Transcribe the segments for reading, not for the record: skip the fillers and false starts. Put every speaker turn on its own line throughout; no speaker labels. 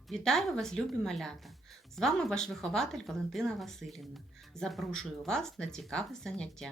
Вітаю вас, любі малята! З вами ваш вихователь Валентина Василівна. Запрошую вас на цікаве заняття.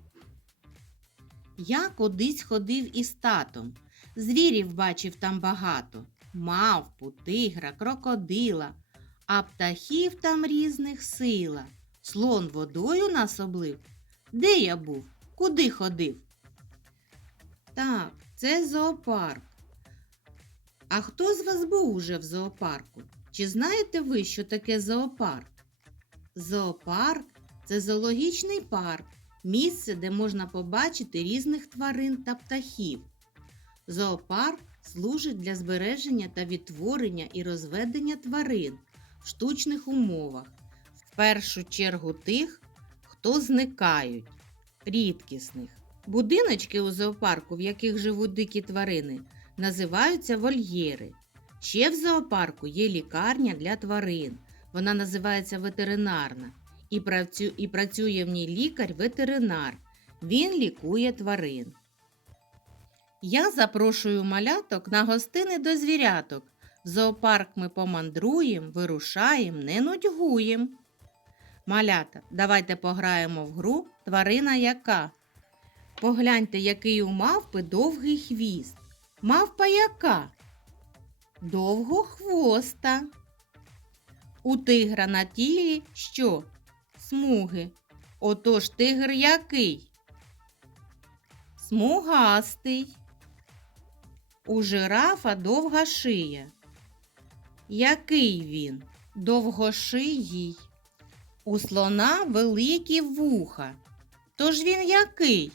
Я кудись ходив із татом. Звірів бачив там багато. Мавпу, тигра, крокодила, а птахів там різних сила. Слон водою нас облив. Де я був? Куди ходив? Так, це зоопарк. А хто з вас був уже в зоопарку? Чи знаєте ви, що таке зоопарк? Зоопарк – це зоологічний парк, місце, де можна побачити різних тварин та птахів. Зоопарк служить для збереження та відтворення і розведення тварин в штучних умовах. В першу чергу тих, хто зникають, рідкісних. Будиночки у зоопарку, в яких живуть дикі тварини, називаються вольєри. Ще в зоопарку є лікарня для тварин. Вона називається ветеринарна. І працює в ній лікар-ветеринар. Він лікує тварин. Я запрошую маляток на гостини до звіряток. В зоопарк ми помандруєм, вирушаєм, не нудьгуєм. Малята, давайте пограємо в гру «Тварина яка?». Погляньте, який у мавпи довгий хвіст. Мавпа яка? Довгохвоста. У тигра на тілі що? Смуги. Отож тигр який? Смугастий. У жирафа довга шия. Який він? Довгошиїй. У слона великі вуха. Тож він який?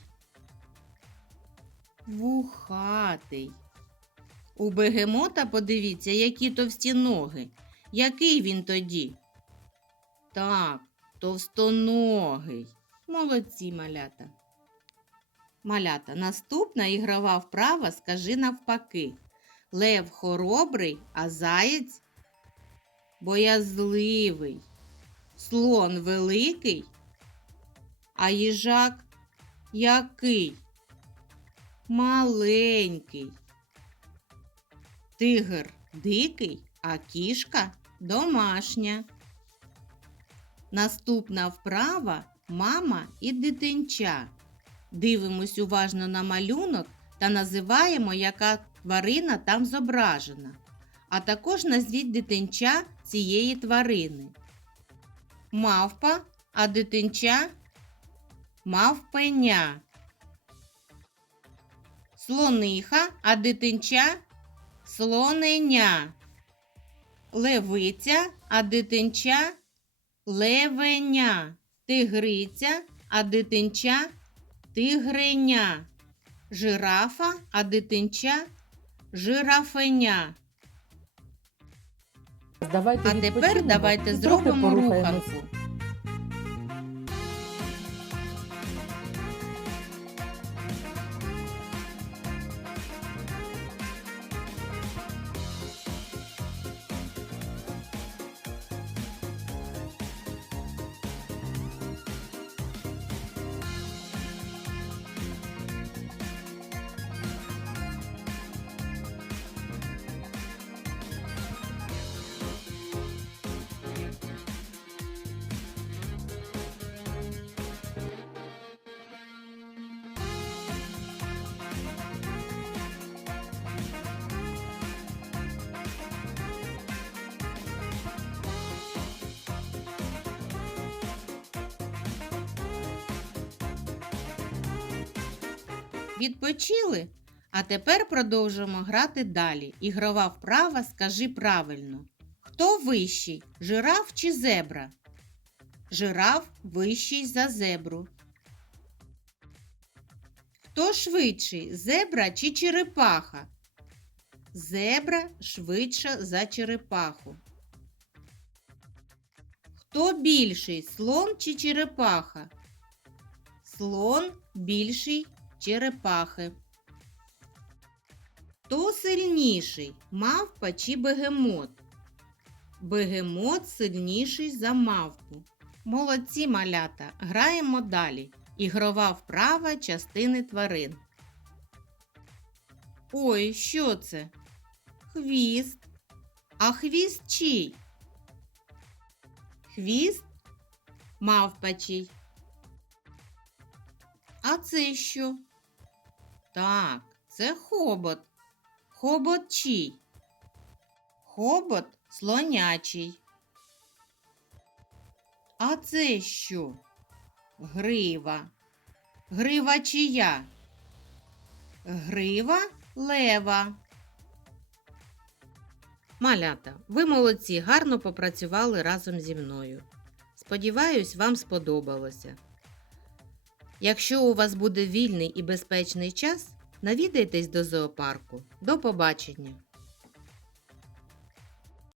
Вухатий. У бегемота подивіться, які товсті ноги. Який він тоді? Так, товстоногий. Молодці, малята. Малята, наступна ігрова вправа «Скажи навпаки». Лев хоробрий, а заєць боязливий. Слон великий, а їжак який? Маленький. Тигр дикий, а кішка домашня. Наступна вправа «Мама і дитинча». Дивимось уважно на малюнок та називаємо, яка тварина там зображена. А також назвіть дитинча цієї тварини. Мавпа, а дитинча – мавпеня. Слониха, а дитинча – слоненя. Левиця, а дитинча – левеня. Тигриця, а дитинча – тигреня. Жирафа, а дитинча – жирафеня. А тепер давайте зробимо руханку. Відпочили? А тепер продовжуємо грати далі. Ігрова вправа «Скажи правильно». Хто вищий? Жираф чи зебра? Жираф вищий за зебру. Хто швидший? Зебра чи черепаха? Зебра швидша за черепаху. Хто більший? Слон чи черепаха? Слон більший черепахи. Хто сильніший? Мавпа чи бегемот? Бегемот сильніший за мавпу. Молодці, малята! Граємо далі. Ігрова вправа частини тварин. Ой, що це? Хвіст. А хвіст чий? Хвіст мавпачий. А це що? Так, це хобот. Хобот чий? Хобот слонячий. А це що? Грива. Грива чия? Грива лева. Малята, ви молодці, гарно попрацювали разом зі мною. Сподіваюсь, вам сподобалося. Якщо у вас буде вільний і безпечний час, навідайтесь до зоопарку. До побачення!